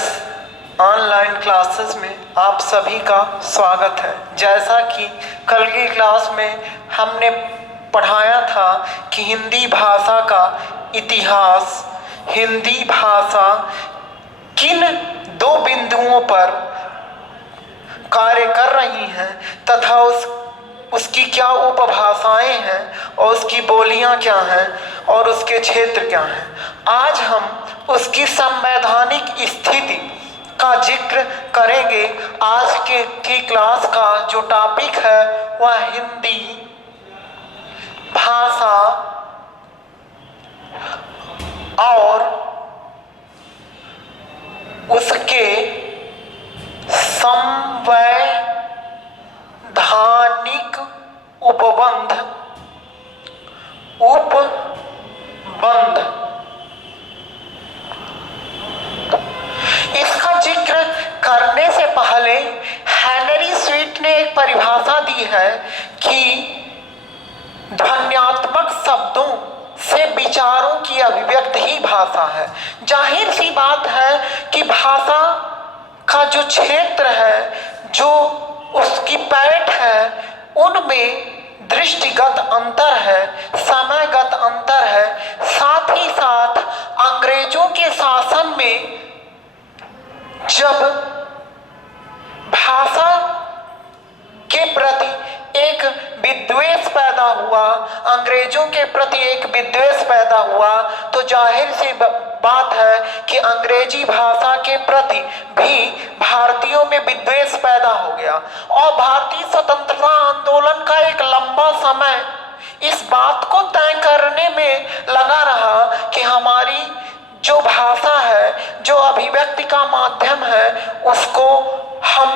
S online classes में आप सभी का स्वागत है। जैसा कि कल की क्लास में हमने पढ़ाया था कि हिंदी भाषा का इतिहास, हिंदी भाषा किन दो बिंदुओं पर कार्य कर रही हैं तथा उसकी क्या उपभाषाएं हैं और उसकी बोलियां क्या हैं और उसके क्षेत्र क्या हैं। आज हम उसकी संवैधानिक स्थिति का जिक्र करेंगे। आज की क्लास का जो टॉपिक है वह हिंदी भाषा और उसके संवैधानिक उपबंध इसका जिक्र करने से पहले हेनरी स्वीट ने एक परिभाषा दी है कि ध्वन्यात्मक शब्दों से विचारों की अभिव्यक्ति ही भाषा है। जाहिर सी बात है कि भाषा का जो क्षेत्र है, जो उसकी पैठ है, उनमें दृष्टिगत अंतर है, समयगत अंतर है। साथ ही साथ अंग्रेजों के शासन में जब भाषा के प्रति एक विद्वेष पैदा हुआ, अंग्रेजों के प्रति एक विद्वेष पैदा हुआ, तो जाहिर सी बात है कि अंग्रेजी भाषा के प्रति भी भारतीयों में विद्वेष पैदा हो गया। और भारतीय स्वतंत्रता आंदोलन का एक लंबा समय इस बात को तय करने में लगा रहा कि हमारी जो भाषा है, जो अभिव्यक्ति का माध्यम है, उसको हम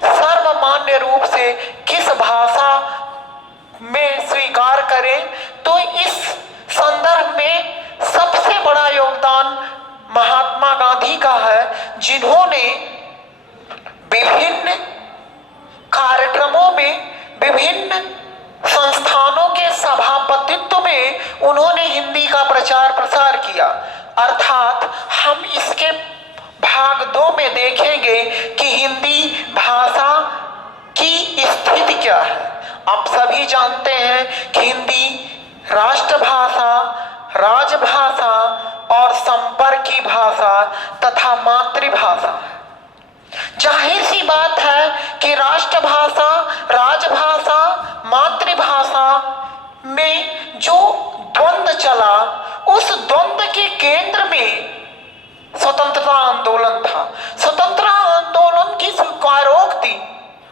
सर्वमान्य रूप से किस भाषा में स्वीकार करें। तो इस संदर्भ में सबसे बड़ा योगदान महात्मा गांधी का है, जिन्होंने विभिन्न कार्यक्रमों में, विभिन्न संस्थानों के सभापतित्व में उन्होंने हिंदी का प्रचार प्रसार किया। अर्थात हम इसके भाग 2 में देखेंगे कि हिंदी भाषा की स्थिति क्या है। आप सभी जानते हैं कि हिंदी राष्ट्रभाषा, राजभाषा और संपर्की भाषा तथा मातृभाषा है। जाहिर सी बात है कि राष्ट्रभाषा, राजभाषा, मातृभाषा में जो द्वंद्व चला, उस द्वंद्व के केंद्र में स्वतंत्रता आंदोलन था। स्वतंत्रता आंदोलन की स्वीकारोक्ति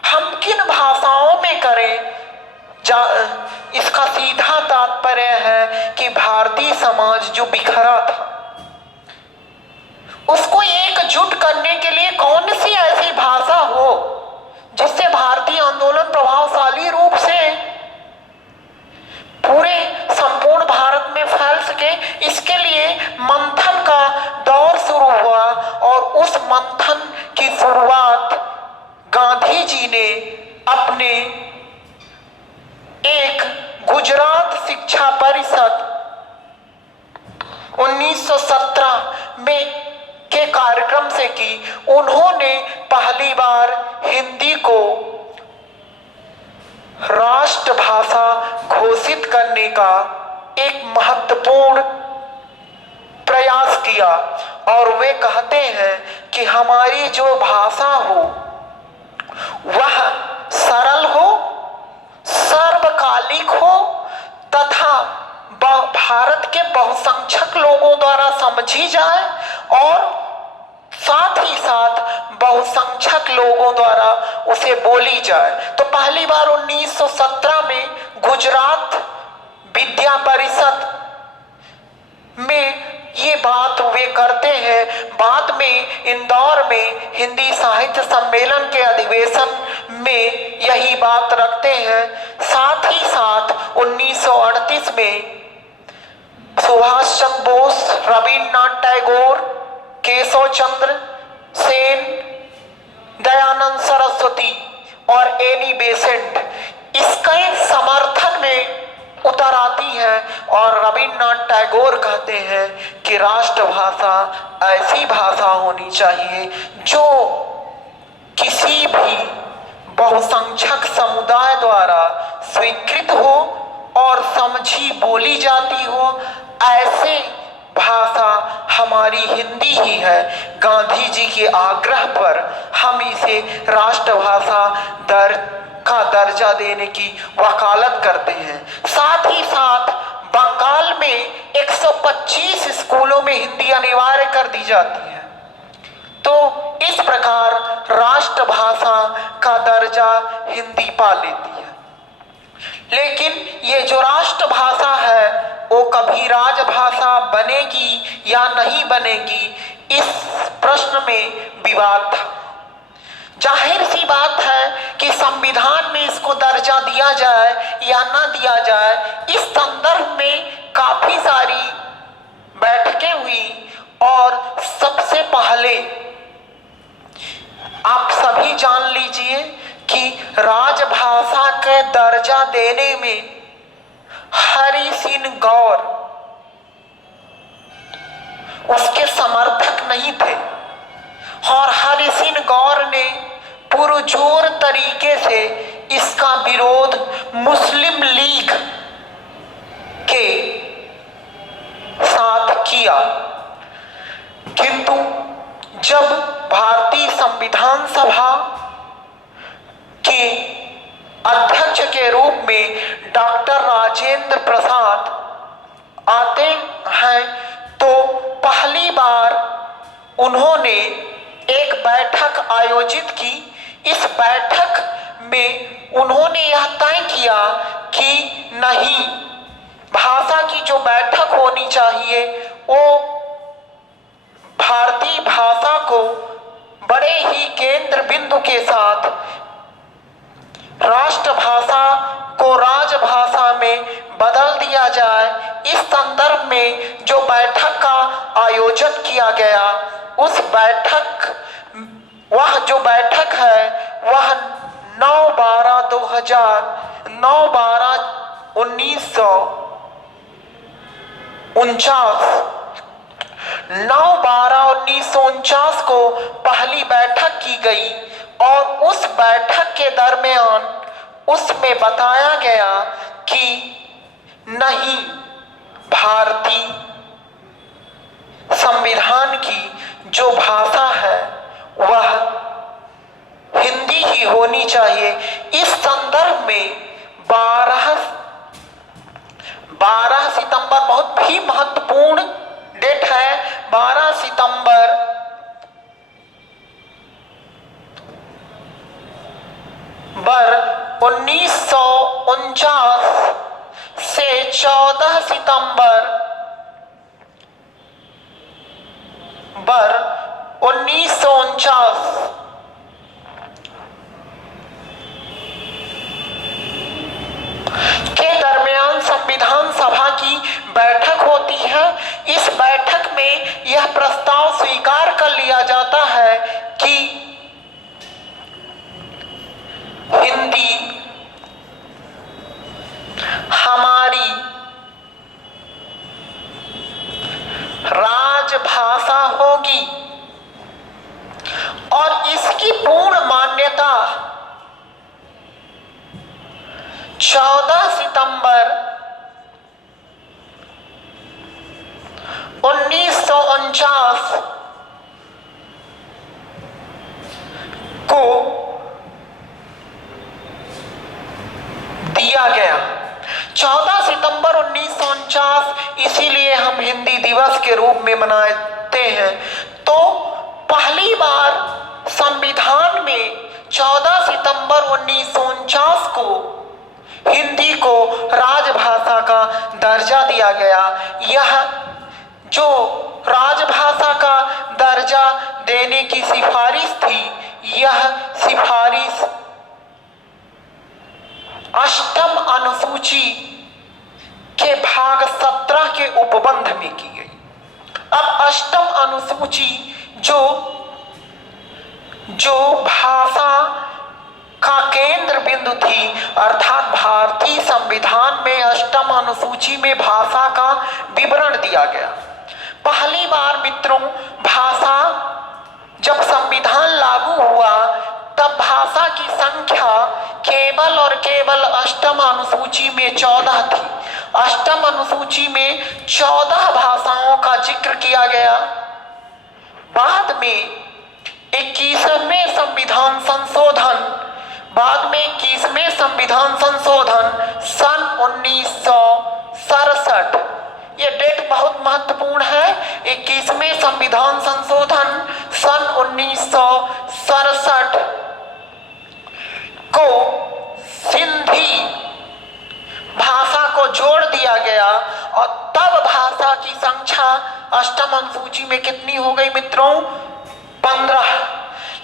हम किन भाषाओं में करें, इसका सीधा तात्पर्य है कि भारतीय समाज जो बिखरा था, उसको एकजुट करने के लिए कौन सी ऐसी भाषा हो जिससे भारतीय आंदोलन प्रभावशाली रूप से पूरे संपूर्ण भारत में फैल सके। इसके लिए मंथन का दौर शुरू हुआ और उस मंथन की शुरुआत गांधी जी ने अपने एक गुजरात शिक्षा परिषद 1917 में के कार्यक्रम से की। उन्होंने पहली बार हिंदी को राष्ट्रभाषा घोषित करने का एक महत्वपूर्ण प्रयास किया और वे कहते हैं कि हमारी जो भाषा हो वह सरल हो, सर्वकालिक हो तथा भारत के बहुसंख्यक लोगों द्वारा समझी जाए और साथ ही साथ बहुसंख्यक लोगों द्वारा उसे बोली जाए। तो पहली बार 1917 में गुजरात विद्या परिषद में ये बात वे करते हैं। बाद में इंदौर में हिंदी साहित्य सम्मेलन के अधिवेशन में यही बात रखते हैं। साथ ही साथ 1938 में सुभाष चंद्र बोस, रविन्द्रनाथ टैगोर, केशव चंद्र सेन, दयानंद सरस्वती और एनी बेसेंट इसके समर्थन में उतर आती है। और रविन्द्रनाथ टैगोर कहते हैं कि राष्ट्रभाषा ऐसी भाषा होनी चाहिए जो किसी भी बहुसंख्यक समुदाय द्वारा स्वीकृत हो और समझी बोली जाती हो। ऐसे भाषा हमारी हिंदी ही है। गांधी जी के आग्रह पर हम इसे राष्ट्रभाषा का दर्जा देने की वकालत करते हैं। साथ ही साथ बंगाल में 125 स्कूलों में हिंदी अनिवार्य कर दी जाती है। तो इस प्रकार राष्ट्रभाषा का दर्जा हिंदी पा लेती है। लेकिन ये जो राष्ट्रभाषा है वो कभी राजभाषा बनेगी या नहीं बनेगी, इस प्रश्न में विवाद था। जाहिर सी बात है कि संविधान में इसको दर्जा दिया जाए या ना दिया जाए, इस संदर्भ में काफी सारी बैठकें हुई। और सबसे पहले आप सभी जान लीजिए कि राजभाषा के दर्जा देने में हरि सिंह गौर उसके समर्थक नहीं थे। और हरि सिंह गौर ने पुरजोर तरीके से इसका विरोध मुस्लिम लीग के साथ किया। किंतु जब भारतीय संविधान सभा के अध्यक्ष के रूप में डॉक्टर राजेंद्र प्रसाद आते हैं तो पहली बार उन्होंने एक बैठक आयोजित की। इस बैठक में उन्होंने यह तय किया कि नहीं, भाषा की जो बैठक होनी चाहिए वो भारतीय भाषा को बड़े ही केंद्र बिंदु के साथ राष्ट्रभाषा को राजभाषा में बदल दिया जाए। इस संदर्भ में जो बैठक का आयोजन किया गया, उस बैठक वह जो बैठक है वह 9/12/1949 को पहली बैठक की गई। और उस बैठक के दरमियान उसमें बताया गया कि नहीं, भारतीय संविधान की जो भाषा है वह हिंदी ही होनी चाहिए। इस संदर्भ में 12 सितंबर बहुत ही महत्वपूर्ण डेट है। 12 सितंबर 1949 से 14 सितंबर 1949 के दरमियान संविधान सभा की बैठक होती है। इस बैठक में यह प्रस्ताव स्वीकार कर लिया जाता है कि हिंदी हमारी राजभाषा होगी और इसकी पूर्ण मान्यता 14 सितंबर 1949 को दिया गया। 14 सितंबर 1949 इसीलिए हम हिंदी दिवस के रूप में मनाते हैं। तो पहली बार संविधान में 14 सितंबर 1949 को हिंदी को राजभाषा का दर्जा दिया गया। यह जो राजभाषा का दर्जा देने की सिफारिश थी, यह सिफारिश 8वीं अनुसूची के भाग 17 के उपबंध में की गई। अब 8वीं अनुसूची जो भाषा का केंद्र बिंदु थी, अर्थात भारतीय संविधान में 8वीं अनुसूची में भाषा का विवरण दिया गया। पहली बार मित्रों भाषा जब संविधान लागू हुआ तब भाषा की संख्या केवल और केवल 8वीं अनुसूची में 14 थी। 8वीं अनुसूची में 14 भाषाओं का जिक्र किया गया। बाद में 21वें संविधान संशोधन सन 1967, ये डेट बहुत महत्वपूर्ण है। 21वें संविधान संशोधन सन 1967 को सिंधी भाषा को जोड़ दिया गया और तब भाषा की संख्या 8वीं अनुसूची में कितनी हो गई मित्रों? 15।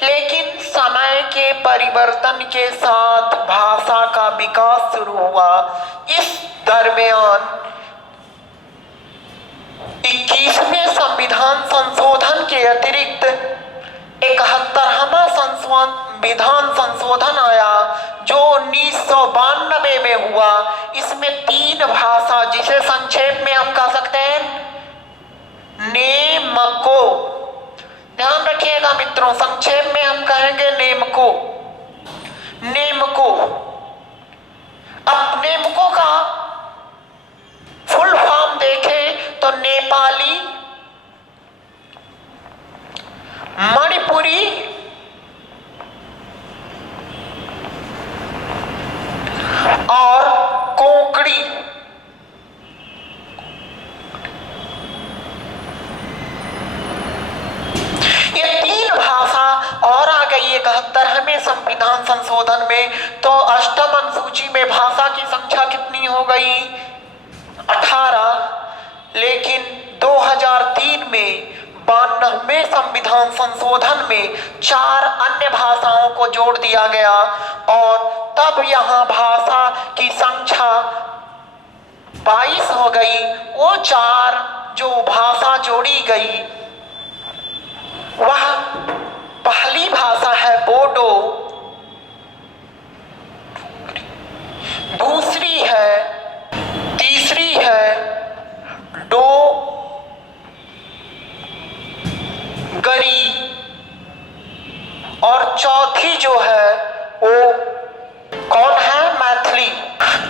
लेकिन समय के परिवर्तन के साथ भाषा का विकास शुरू हुआ। इस दरमियान 21वें संविधान संशोधन के अतिरिक्त 71वां संविधान संशोधन आया जो 1992 में हुआ। इसमें 3 भाषा, जिसे संक्षेप में हम कह सकते हैं नेमको, ध्यान रखिएगा मित्रों, संक्षेप में हम कहेंगे नेमको। अब नेमको का फुल फॉर्म देखें तो नेपाली, मणिपुरी और कोंकणी। ये 3 भाषा और आ गई 71वें संविधान संशोधन में। तो 8वीं अनुसूची में भाषा की संख्या कितनी हो गई? 18। लेकिन 2003 में 92वें संविधान संशोधन में 4 अन्य भाषाओं को जोड़ दिया गया और तब यहाँ भाषा की संख्या 22 हो गई। वो 4 जो भाषा जोड़ी गई वह पहली भाषा है बोडो, तीसरी है डोगरी और चौथी जो है वो कौन है? मैथिली।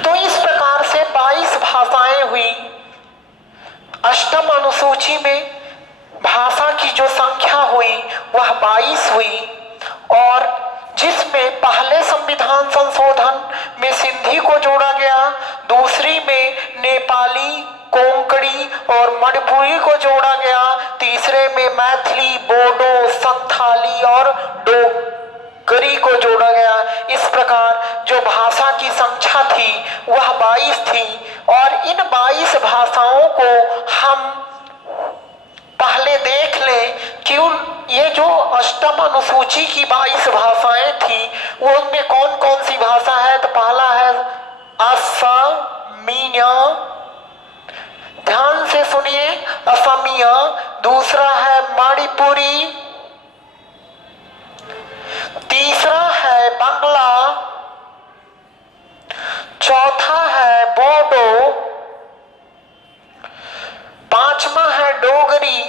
तो इस प्रकार से 22 भाषाएं हुई। 8वीं अनुसूची में भाषा की जो संख्या हुई वह 22 हुई और जिसमें पहले संविधान संशोधन में सिंधी को जोड़ा गया, दूसरी में नेपाली, कोंकणी और मणिपुरी को जोड़ा गया, तीसरे में मैथिली, बोडो, संथाली और डोगरी को जोड़ा गया। इस प्रकार जो भाषा की संख्या थी वह 22 थी और इन 22 भाषाओं को हम पहले देख लें कि ये जो 8वीं अनुसूची की 22 भाषाएं थी वो उनमें कौन कौन सी भाषा है? तो पहला है असमिया, ध्यान से सुनिए, असमिया। दूसरा है मणिपुरी, तीसरा है बांग्ला, चौथा है बोडो, 5वां है डोगरी,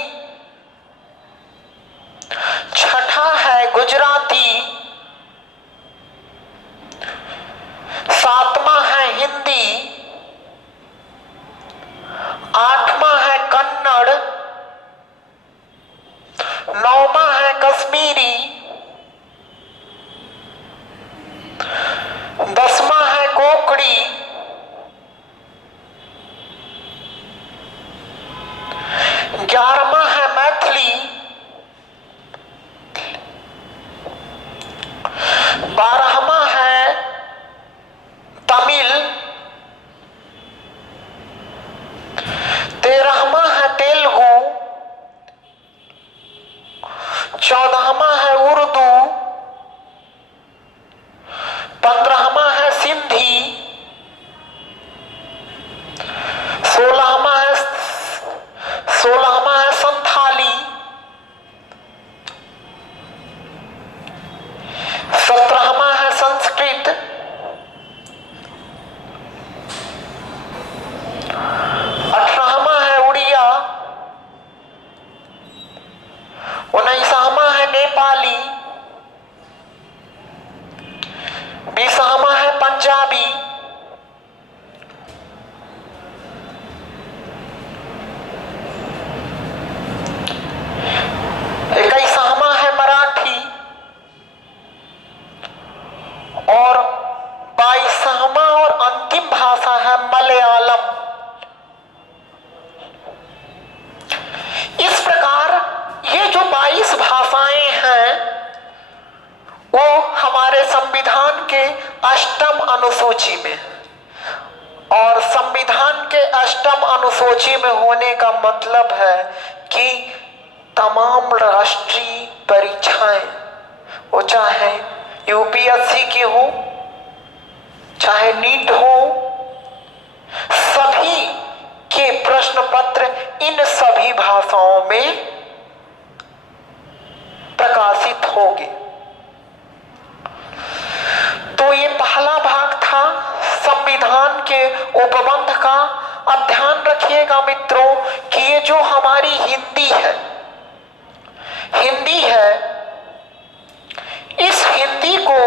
6ठा है गुजराती, 7वां है हिंदी, 8वां है कन्नड़, 9वां है कश्मीरी, 10वां है कोंकणी, 11वां है मैथिली, 12वां है तमिल, 13वां है तेलुगु, 14वां है उर्दू, 15वां है सिंधी, 16वां है संथाली, 17वां है संस्कृत, पंजाबी, इक्कीसवां है मराठी और 22वां और अंतिम भाषा है मलयालम। इस प्रकार ये जो 22 भाषाएं हैं वो हमारे संविधान के 8वीं अनुसूची में, और संविधान के 8वीं अनुसूची में होने का मतलब है कि तमाम राष्ट्रीय परीक्षाएं, वो चाहे यूपीएससी की हो, चाहे नीट हो, सभी के प्रश्न पत्र इन सभी भाषाओं में प्रकाशित होंगे। तो ये पहला भाग था संविधान के उपबंध का। अब ध्यान रखिएगा मित्रों कि ये जो हमारी हिंदी है, इस हिंदी को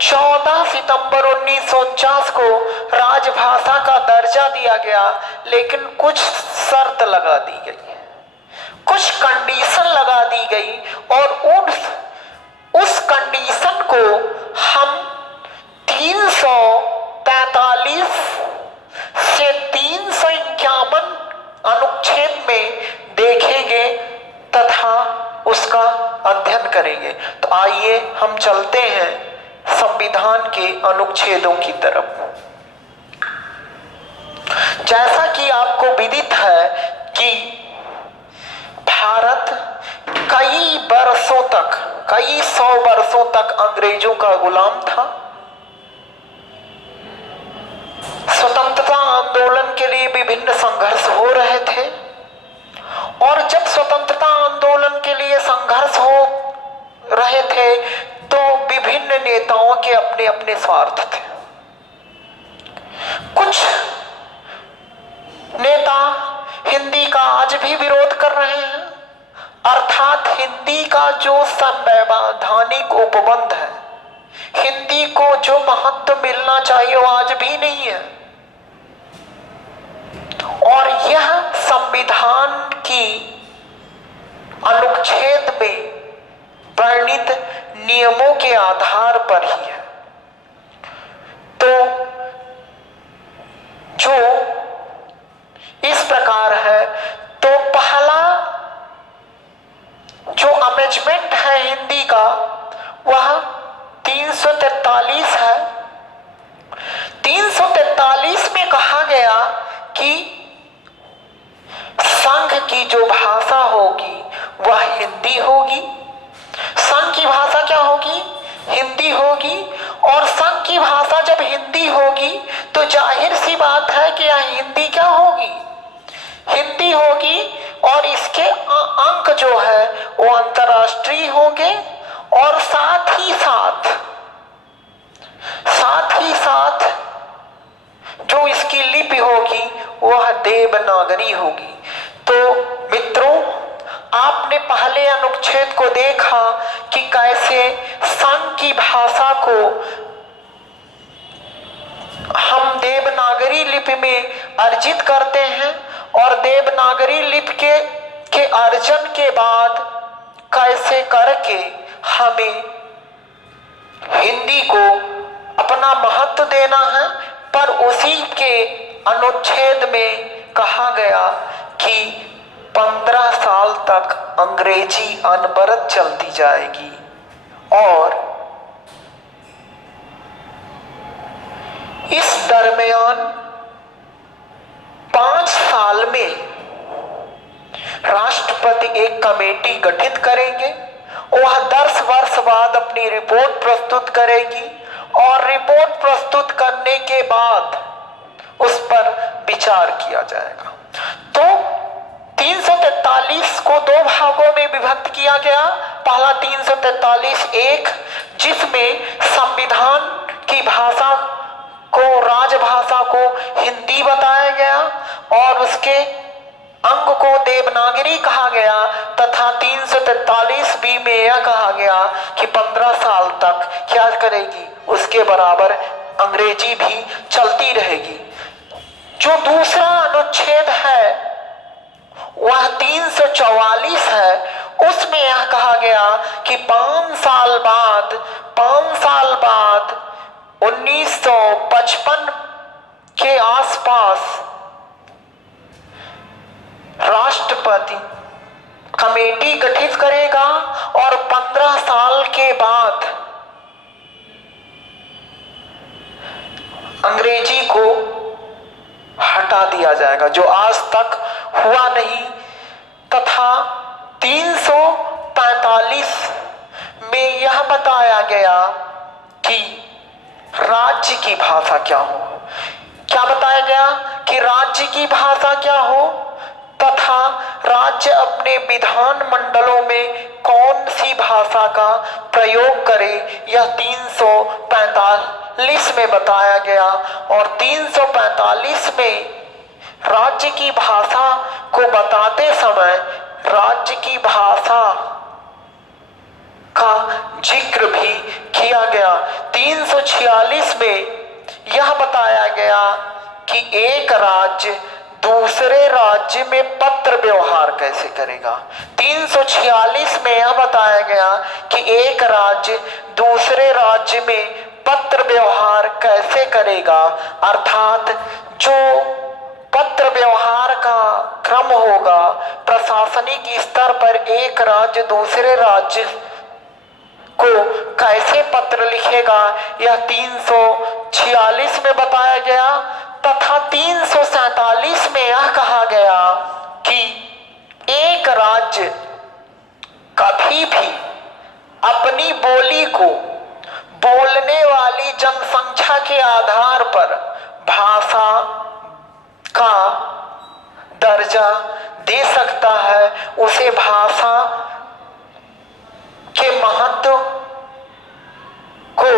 14 सितंबर 1949 को राजभाषा का दर्जा दिया गया, लेकिन कुछ शर्त लगा दी गई, कुछ कंडीशन लगा दी गई, और उस कंडीशन को हम 343 से 351 अनुच्छेद में देखेंगे तथा उसका अध्ययन करेंगे। तो आइए हम चलते हैं संविधान के अनुच्छेदों की तरफ। जैसा कि आपको विदित है कि भारत कई वर्षों तक, कई 100 वर्षों तक अंग्रेजों का गुलाम था। स्वतंत्रता आंदोलन के लिए विभिन्न संघर्ष हो रहे थे, और जब स्वतंत्रता आंदोलन के लिए संघर्ष हो रहे थे तो विभिन्न नेताओं के अपने अपने स्वार्थ थे। कुछ नेता हिंदी का आज भी विरोध कर रहे हैं, अर्थात हिंदी का जो संवैधानिक उपबंध है, हिंदी को जो महत्व मिलना चाहिए वो आज भी नहीं है। और यह संविधान की अनुच्छेद में वर्णित नियमों के आधार पर ही है। तो जो इस प्रकार है, तो पहला जो अमेंडमेंट है हिंदी का वह 343 है। 343 में कहा गया कि संघ की जो भाषा होगी वह हिंदी होगी। संघ की भाषा क्या होगी? हिंदी होगी। और संघ की भाषा जब हिंदी होगी तो जाहिर सी बात है कि यह हिंदी क्या होगी? हिंदी होगी। और इसके अंक जो है वो अंतर्राष्ट्रीय होंगे, और साथ ही साथ जो इसकी लिपि होगी वह देवनागरी होगी। तो मित्रों, आपने पहले अनुच्छेद को देखा कि कैसे संघ की भाषा को हम देवनागरी लिपि में अर्जित करते हैं, और देवनागरी लिपि के अर्जन के बाद कैसे करके हमें हिंदी को अपना महत्व देना है। पर उसी के अनुच्छेद में कहा गया कि 15 साल तक अंग्रेजी अनवरत चलती जाएगी, और इस दरमियान 5 साल में राष्ट्रपति एक कमेटी गठित करेंगे। वह 10 वर्ष बाद अपनी रिपोर्ट प्रस्तुत करेगी, और रिपोर्ट प्रस्तुत करने के बाद उस पर विचार किया जाएगा। तो 343 को 2 भागों में विभक्त किया गया। पहला 343(1) जिसमें संविधान की भाषा को, राजभाषा को हिंदी बताया गया, और उसके अंक को देवनागरी कहा गया, तथा 343(b) में यह कहा गया कि 15 साल तक क्या करेगी? उसके बराबर अंग्रेजी भी चलती रहेगी। जो दूसरा अनुच्छेद है वह 344 है। उसमें यह कहा गया कि 5 साल बाद 1955 के आसपास राष्ट्रपति कमेटी गठित करेगा और 15 साल के बाद अंग्रेजी को हटा दिया जाएगा, जो आज तक हुआ नहीं। तथा 345 में यह बताया गया कि राज्य की भाषा क्या हो। क्या बताया गया कि राज्य की भाषा क्या हो तथा राज्य अपने विधान मंडलों में कौन सी भाषा का प्रयोग करे, यह 345 में बताया गया। और 345 में राज्य की भाषा को बताते समय राज्य की भाषा का जिक्र भी किया गया। 346 में यह बताया गया कि एक राज्य दूसरे राज्य में पत्र व्यवहार कैसे करेगा। 346 में यह बताया गया कि एक राज्य दूसरे राज्य में पत्र व्यवहार कैसे करेगा, अर्थात जो पत्र व्यवहार का क्रम होगा प्रशासनिक स्तर पर एक राज्य दूसरे राज्य को कैसे पत्र लिखेगा, यह 346 में बताया गया। तथा 347 में यह कहा गया कि एक राज्य कभी भी अपनी बोली को बोलने वाली जनसंख्या के आधार पर भाषा का दर्जा दे सकता है, उसे भाषा के महत्व को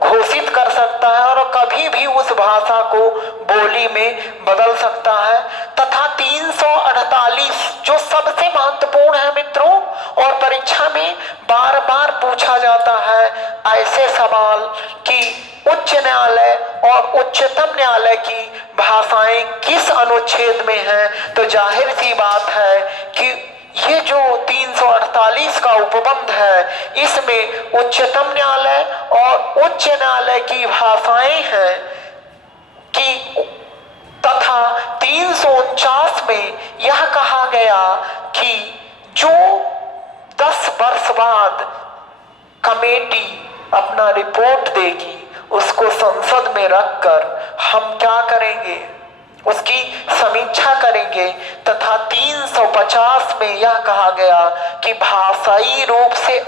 घोषित कर सकता है और कभी भी उस भाषा को बोली में बदल सकता है। तथा 348 जो सबसे महत्वपूर्ण है मित्रों और परीक्षा में बार बार पूछा जाता है ऐसे सवाल कि उच्च न्यायालय और उच्चतम न्यायालय की भाषाएं किस अनुच्छेद में हैं, तो जाहिर सी बात है कि ये जो 348 का उपबंध है इसमें उच्चतम न्यायालय और उच्च न्यायालय की भाषाएं हैं कि तथा 349 में यह कहा गया कि जो 10 वर्ष बाद कमेटी अपना रिपोर्ट देगी उसको संसद में रखकर हम क्या करेंगे, उसकी समीक्षा करेंगे। तथा 350 में यह कहा गया कि भाषाई रूप से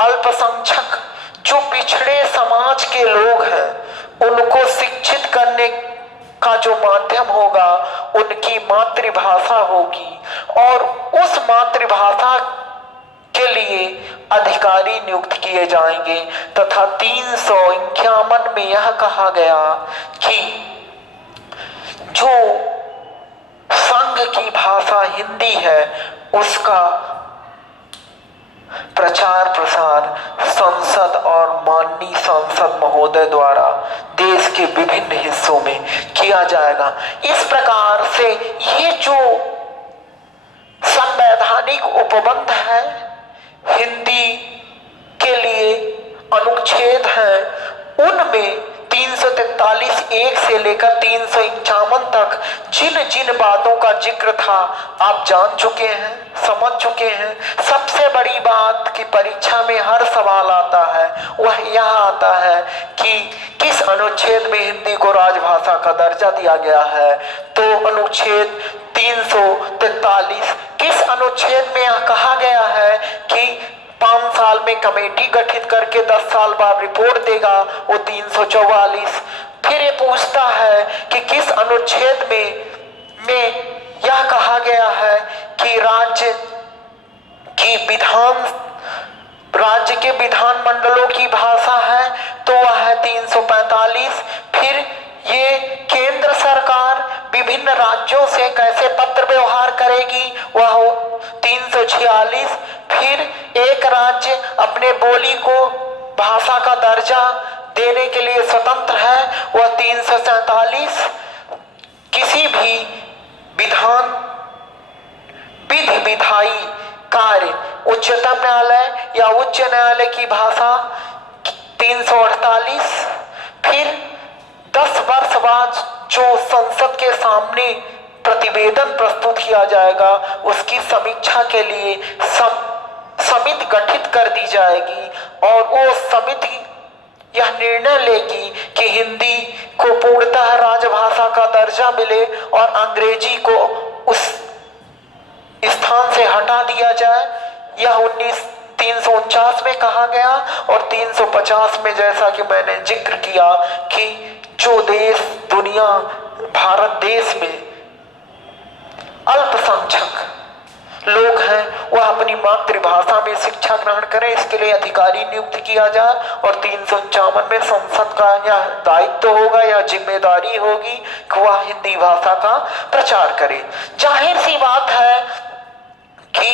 अल्पसंख्यक जो पिछड़े समाज के लोग हैं उनको शिक्षित करने का जो माध्यम होगा उनकी मातृभाषा होगी और उस मातृभाषा के लिए अधिकारी नियुक्त किए जाएंगे। तथा 351 में यह कहा गया कि जो संघ की भाषा हिंदी है उसका प्रचार प्रसार संसद और माननीय सांसद महोदय द्वारा देश के विभिन्न हिस्सों में किया जाएगा। इस प्रकार से ये जो संवैधानिक उपबंध है हिंदी के लिए अनुच्छेद हैं उनमें 343 एक से लेकर 351 तक जिन जिन बातों का जिक्र था आप जान चुके हैं, समझ चुके हैं। सबसे बड़ी बात कि परीक्षा में हर सवाल आता है वह यह आता है कि किस अनुच्छेद में हिंदी को राजभाषा का दर्जा दिया गया है, तो अनुच्छेद 343 किस अनुच्छेद में यह कहा गया है कि 5 साल में कमेटी गठित करके 10 साल बाद रिपोर्ट देगा, वो 344। फिर ये पूछता है कि किस अनुच्छेद में यह कहा गया है कि राज्य के विधान मंडलों की भाषा है, तो वह है 345। फिर ये केंद्र सरकार विभिन्न राज्यों से कैसे पत्र व्यवहार करेगी, वह 346। फिर एक राज्य अपने बोली को भाषा का दर्जा देने के लिए स्वतंत्र है, वह 347 किसी भी विधायी कार्य उच्चतम न्यायालय या उच्च न्यायालय की भाषा 348, फिर 10 वर्ष बाद जो संसद के सामने प्रतिवेदन प्रस्तुत किया जाएगा उसकी समीक्षा के लिए समिति गठित कर दी जाएगी और वो समिति यह निर्णय लेगी कि हिंदी को पूर्णतः राजभाषा का दर्जा मिले और अंग्रेजी को उस स्थान से हटा दिया जाए। यह 349 में कहा गया और 350 में, जैसा कि मैंने जिक्र किया कि जो देश दुनिया भारत देश में अल्पसंख्यक लोग हैं वह अपनी मातृभाषा में शिक्षा ग्रहण करें, इसके लिए अधिकारी नियुक्त किया जाए और 351 में संसद का यह दायित्व होगा या जिम्मेदारी होगी कि वह हिंदी भाषा का प्रचार करे। जाहिर सी बात है कि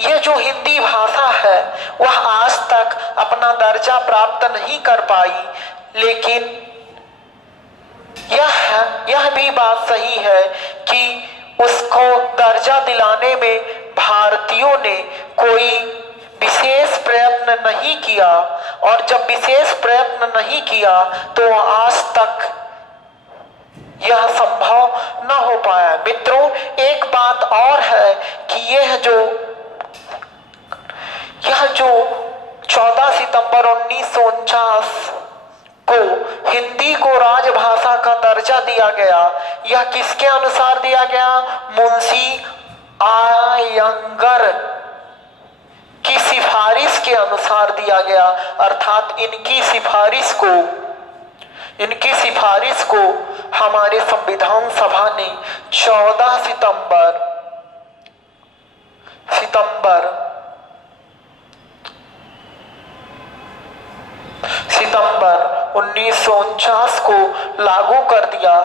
यह जो हिंदी भाषा है वह आज तक अपना दर्जा प्राप्त नहीं कर पाई, लेकिन यह भी बात सही है कि उसको दर्जा दिलाने में भारतीयों ने कोई विशेष प्रयत्न नहीं किया और जब विशेष प्रयत्न नहीं किया तो आज तक यह संभव न हो पाया। मित्रों, एक बात और है कि यह जो 14 सितंबर 1949 को हिंदी को राजभाषा का दर्जा दिया गया, यह किसके अनुसार दिया गया? मुंशी आयंगर की सिफारिश के अनुसार दिया गया, अर्थात इनकी सिफारिश को हमारे संविधान सभा ने 14 सितंबर 1949 को लागू कर दिया।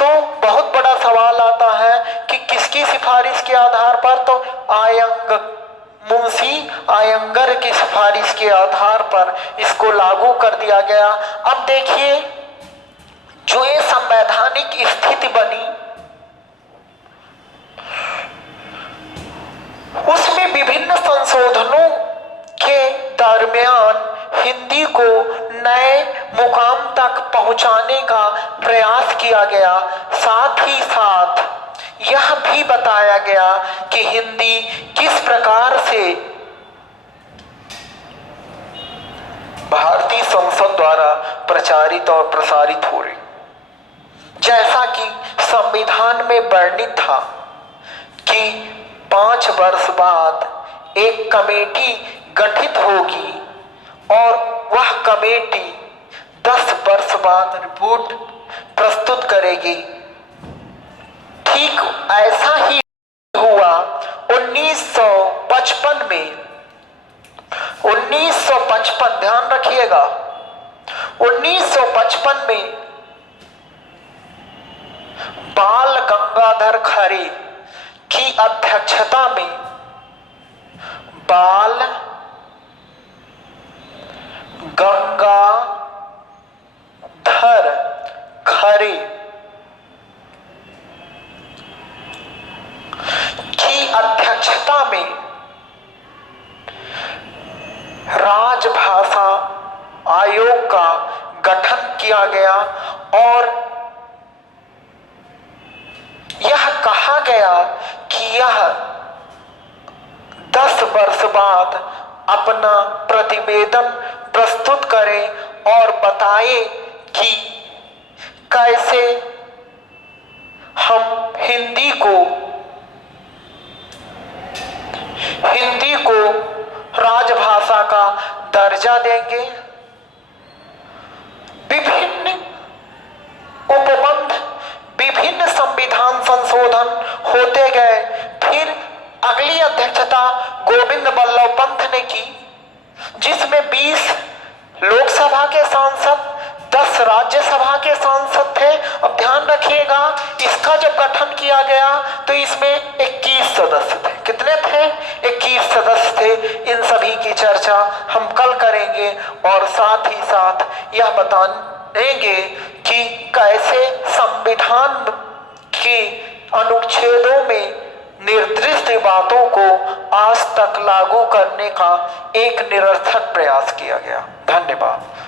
तो बहुत बड़ा सवाल आता है कि किसकी सिफारिश के आधार पर? तो मुंशी आयंगर की सिफारिश के आधार पर इसको लागू कर दिया गया। अब देखिए, जो ये संवैधानिक स्थिति बनी उसमें विभिन्न संशोधनों के दरमियान हिंदी को नए मुकाम तक पहुंचाने का प्रयास किया गया। साथ ही साथ यह भी बताया गया कि हिंदी किस प्रकार से भारतीय संसद द्वारा प्रचारित और प्रसारित हो रही। जैसा कि संविधान में वर्णित था कि 5 वर्ष बाद एक कमेटी गठित होगी और वह कमेटी 10 वर्ष बाद रिपोर्ट प्रस्तुत करेगी। ठीक ऐसा ही हुआ 1955 में। 1955, ध्यान रखिएगा, 1955 में बाल गंगाधर खरे की अध्यक्षता में बाल गंगाधर खरे की अध्यक्षता में राजभाषा आयोग का गठन किया गया और यह कहा गया कि यह 10 वर्ष बाद अपना प्रतिवेदन प्रस्तुत करें और बताए कि कैसे हम हिंदी को राजभाषा का दर्जा देंगे। विभिन्न उपबंध, विभिन्न संविधान संशोधन होते गए। फिर अगली अध्यक्षता गोविंद बल्लभ पंत ने की, जिसमें 20 लोकसभा के सांसद, 10 राज्यसभा के सांसद थे। अब ध्यान रखिएगा, इसका जब गठन किया गया तो इसमें 21 सदस्य थे। कितने थे? 21 सदस्य थे। इन सभी की चर्चा चर्चा हम कल करेंगे और साथ ही साथ यह बताएंगे कि कैसे संविधान के अनुच्छेदों में निर्दिष्ट बातों को आज तक लागू करने का एक निरर्थक प्रयास किया गया। धन्यवाद।